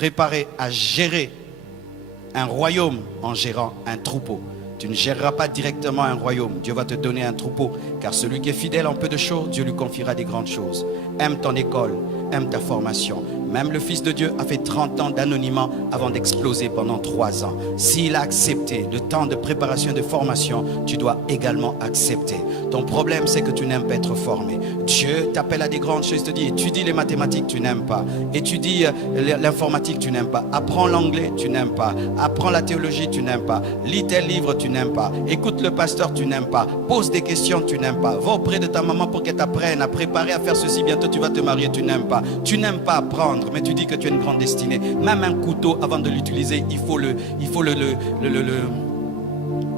préparer à gérer un royaume en gérant un troupeau. Tu ne géreras pas directement un royaume. Dieu va te donner un troupeau. Car celui qui est fidèle en peu de choses, Dieu lui confiera des grandes choses. Aime ton école, aime ta formation. Même le Fils de Dieu a fait 30 ans d'anonymat avant d'exploser pendant 3 ans. S'il a accepté le temps de préparation et de formation, tu dois également accepter. Ton problème, c'est que tu n'aimes pas être formé. Dieu t'appelle à des grandes choses, te dit, étudie les mathématiques, tu n'aimes pas. Étudie l'informatique, tu n'aimes pas. Apprends l'anglais, tu n'aimes pas. Apprends la théologie, tu n'aimes pas. Lis tes livres, tu n'aimes pas. Écoute le pasteur, tu n'aimes pas. Pose des questions, tu n'aimes pas. Va auprès de ta maman pour qu'elle t'apprenne à préparer à faire ceci. Bientôt tu vas te marier, tu n'aimes pas. Tu n'aimes pas apprendre, mais tu dis que tu as une grande destinée. Même un couteau, avant de l'utiliser, il faut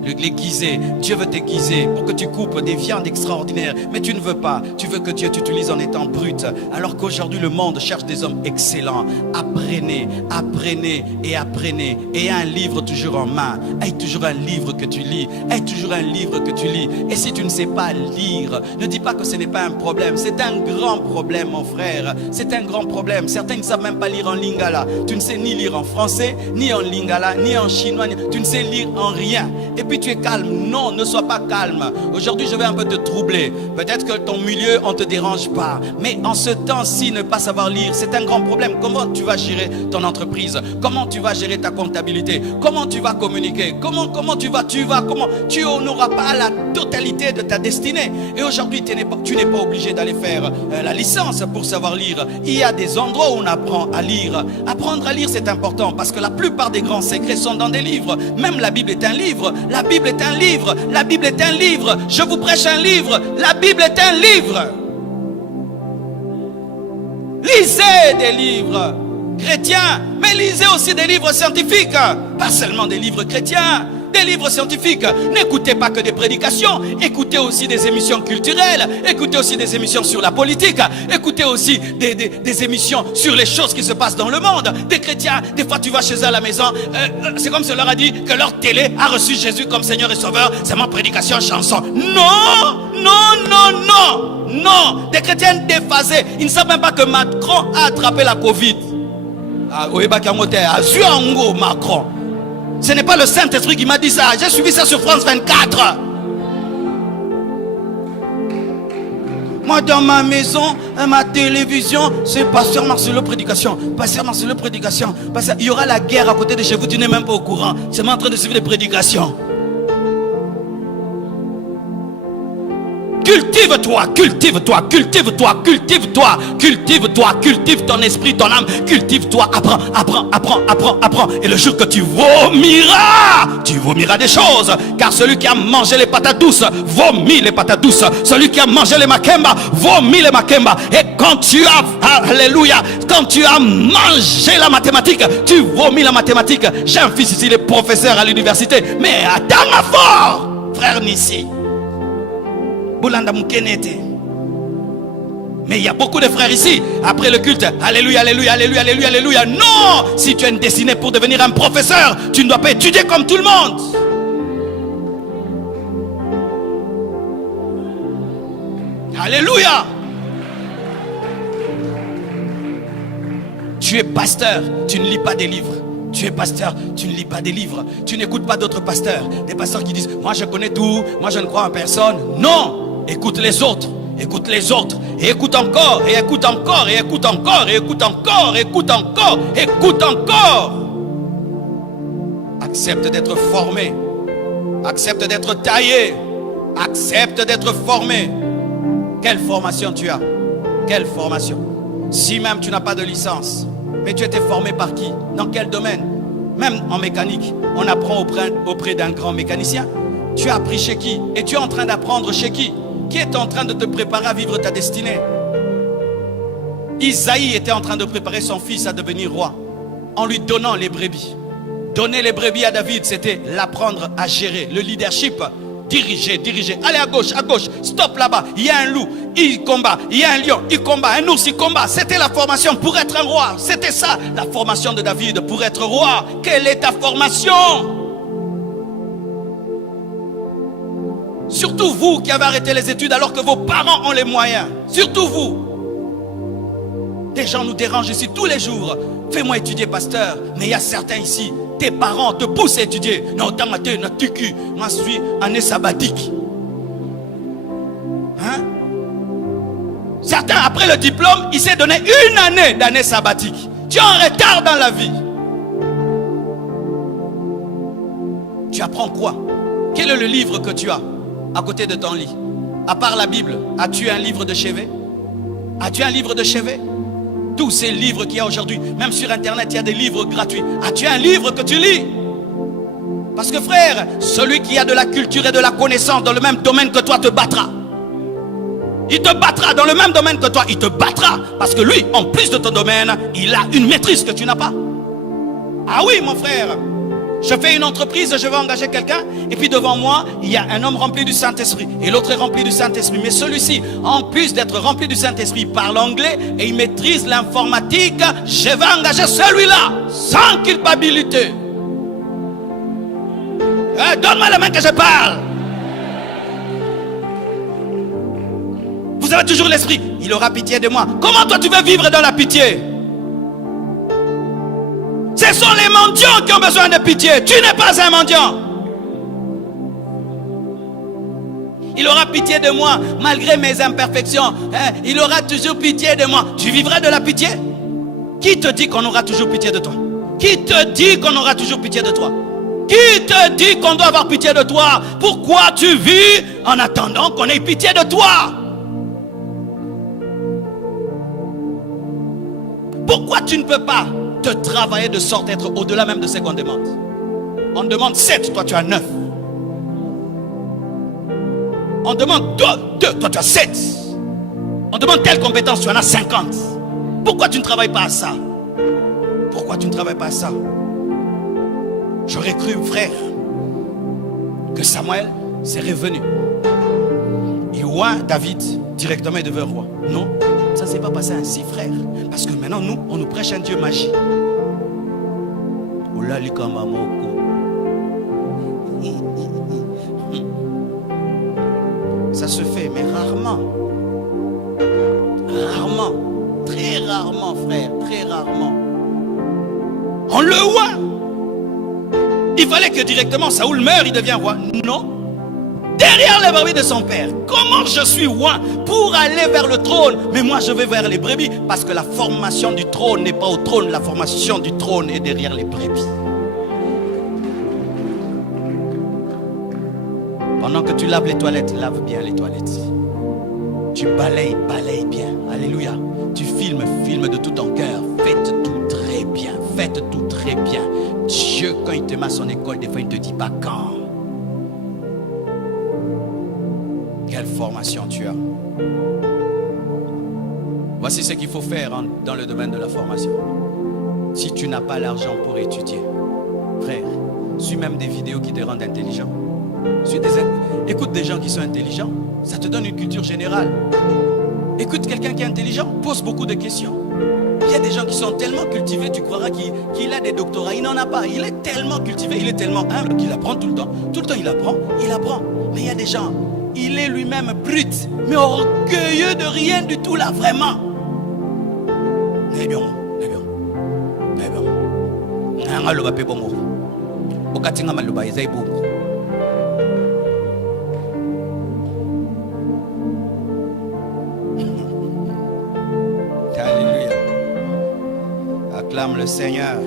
l'aiguiser. Dieu veut t'aiguiser pour que tu coupes des viandes extraordinaires, mais tu ne veux pas. Tu veux que Dieu t'utilise en étant brut. Alors qu'aujourd'hui le monde cherche des hommes excellents. Apprenez, apprenez et apprenez. Et un livre toujours en main. Aie toujours un livre que tu lis. Aie toujours un livre que tu lis. Et si tu ne sais pas lire, ne dis pas que ce n'est pas un problème. C'est un grand problème, mon frère. C'est un grand problème. Certains ne savent même pas lire en lingala. Tu ne sais ni lire en français, ni en lingala, ni en chinois. Tu ne sais lire en rien. Et puis tu es calme. Non, ne sois pas calme. Aujourd'hui, je vais un peu te troubler. Peut-être que ton milieu, on ne te dérange pas. Mais en ce temps-ci, ne pas savoir lire, c'est un grand problème. Comment tu vas gérer ton entreprise? Comment tu vas gérer ta comptabilité? Comment tu vas communiquer? Comment tu n'auras pas la totalité de ta destinée. Et aujourd'hui, tu n'es pas obligé d'aller faire la licence pour savoir lire. Il y a des endroits où on apprend à lire. Apprendre à lire, c'est important parce que la plupart des grands secrets sont dans des livres. Même la Bible est un livre. La Bible est un livre. La Bible est un livre. Je vous prêche un livre. La Bible est un livre. Lisez des livres chrétiens, mais lisez aussi des livres scientifiques. Pas seulement des livres chrétiens, des livres scientifiques. N'écoutez pas que des prédications. Écoutez aussi des émissions culturelles. Écoutez aussi des émissions sur la politique. Écoutez aussi des émissions sur les choses qui se passent dans le monde. Des chrétiens, des fois tu vas chez eux à la maison. C'est comme si on leur a dit que leur télé a reçu Jésus comme Seigneur et Sauveur. C'est ma prédication, chanson. Non, non, non, non, non. Des chrétiens déphasés. Ils ne savent même pas que Macron a attrapé la Covid. Macron. Ce n'est pas le Saint-Esprit qui m'a dit ça. J'ai suivi ça sur France 24. Moi, dans ma maison, ma télévision, c'est Pasteur Marcelo Prédication. Pasteur Marcelo Prédication. Il y aura la guerre à côté de chez vous. Tu n'es même pas au courant. C'est moi en train de suivre les prédications. Cultive-toi, cultive-toi, cultive-toi, cultive-toi, cultive-toi, cultive ton esprit, ton âme, cultive-toi, apprends, apprends, apprends, apprends, apprends. Et le jour que tu vomiras des choses. Car celui qui a mangé les patates douces, vomit les patates douces. Celui qui a mangé les makemba, vomit les makemba. Et quand tu as, alléluia, quand tu as mangé la mathématique, tu vomis la mathématique. J'ai un fils ici, il est professeur à l'université. Mais attends ma fort, frère Nissi. Mais il y a beaucoup de frères ici, après le culte, alléluia, alléluia, alléluia, alléluia, alléluia. Non, si tu as une destinée pour devenir un professeur, tu ne dois pas étudier comme tout le monde. Alléluia. Tu es pasteur, tu ne lis pas des livres. Tu es pasteur, tu ne lis pas des livres. Tu n'écoutes pas d'autres pasteurs. Des pasteurs qui disent, moi je connais tout, moi je ne crois en personne. Non. Écoute les autres, écoute les autres, et écoute encore, et écoute encore, et écoute encore, et écoute encore, écoute encore, écoute encore. Accepte d'être formé, accepte d'être taillé, accepte d'être formé. Quelle formation tu as? Quelle formation? Si même tu n'as pas de licence, mais tu étais formé par qui? Dans quel domaine? Même en mécanique, on apprend auprès d'un grand mécanicien. Tu as appris chez qui? Et tu es en train d'apprendre chez qui? Qui est en train de te préparer à vivre ta destinée? Isaïe était en train de préparer son fils à devenir roi en lui donnant les brebis. Donner les brebis à David, c'était l'apprendre à gérer, le leadership. Diriger, diriger. Allez à gauche, stop là-bas. Il y a un loup, il combat. Il y a un lion, il combat. Un ours, il combat. C'était la formation pour être un roi. C'était ça, la formation de David pour être roi. Quelle est ta formation? Surtout vous qui avez arrêté les études alors que vos parents ont les moyens. Surtout vous. Des gens nous dérangent ici tous les jours. Fais-moi étudier, pasteur. Mais il y a certains ici, tes parents te poussent à étudier. Non, dans ma tête, moi je suis année sabbatique. Hein? Certains, après le diplôme, il s'est donné une année d'année sabbatique. Tu es en retard dans la vie. Tu apprends quoi? Quel est le livre que tu as à côté de ton lit? À part la Bible, as-tu un livre de chevet? As-tu un livre de chevet? Tous ces livres qu'il y a aujourd'hui, même sur internet, il y a des livres gratuits. As-tu un livre que tu lis? Parce que frère, celui qui a de la culture et de la connaissance dans le même domaine que toi te battra. Il te battra dans le même domaine que toi. Il te battra parce que lui, en plus de ton domaine, il a une maîtrise que tu n'as pas. Ah oui, mon frère. Je fais une entreprise, je vais engager quelqu'un. Et puis devant moi, il y a un homme rempli du Saint-Esprit. Et l'autre est rempli du Saint-Esprit. Mais celui-ci, en plus d'être rempli du Saint-Esprit, il parle anglais et il maîtrise l'informatique. Je vais engager celui-là, sans culpabilité. Donne-moi la main que je parle. Vous avez toujours l'esprit. Il aura pitié de moi. Comment toi tu veux vivre dans la pitié? Ce sont les mendiants qui ont besoin de pitié. Tu n'es pas un mendiant. Il aura pitié de moi malgré mes imperfections. Il aura toujours pitié de moi. Tu vivras de la pitié? Qui te dit qu'on aura toujours pitié de toi? Qui te dit qu'on aura toujours pitié de toi? Qui te dit qu'on doit avoir pitié de toi? Pourquoi tu vis en attendant qu'on ait pitié de toi? Pourquoi tu ne peux pas te travailler de sorte d'être au-delà même de ce qu'on demande? On demande 7, toi tu as 9. On demande 2, toi tu as 7. On demande telle compétence, tu en as 50. Pourquoi tu ne travailles pas à ça? Pourquoi tu ne travailles pas à ça? J'aurais cru, frère, que Samuel s'est revenu. Et roi David, directement, il devait roi. Non, ça ne s'est pas passé ainsi, frère. Parce que maintenant, nous, on nous prêche un Dieu magie. Ça se fait, mais rarement. Rarement. Très rarement, frère. Très rarement. On le voit. Il fallait que directement Saoul meure, il devient roi. Non. Derrière les brebis de son père. Comment je suis roi pour aller vers le trône? Mais moi je vais vers les brebis. Parce que la formation du trône n'est pas au trône. La formation du trône est derrière les brebis. Pendant que tu laves les toilettes, lave bien les toilettes. Tu balayes, balaye bien. Alléluia. Tu filmes de tout ton cœur. Faites tout très bien. Faites tout très bien. Dieu, quand il te met à son école, des fois il ne te dit pas quand. Quelle formation tu as? Voici ce qu'il faut faire dans le domaine de la formation. Si tu n'as pas l'argent pour étudier, frère, suis même des vidéos qui te rendent intelligent. Écoute des gens qui sont intelligents. Ça te donne une culture générale. Écoute quelqu'un qui est intelligent, pose beaucoup de questions. Il y a des gens qui sont tellement cultivés, tu croiras qu'il a des doctorats. Il n'en a pas. Il est tellement cultivé, il est tellement humble qu'il apprend tout le temps. Tout le temps il apprend. Mais il y a des gens, il est lui-même brut, mais orgueilleux de rien du tout là, vraiment. Alléluia. Acclame le Seigneur.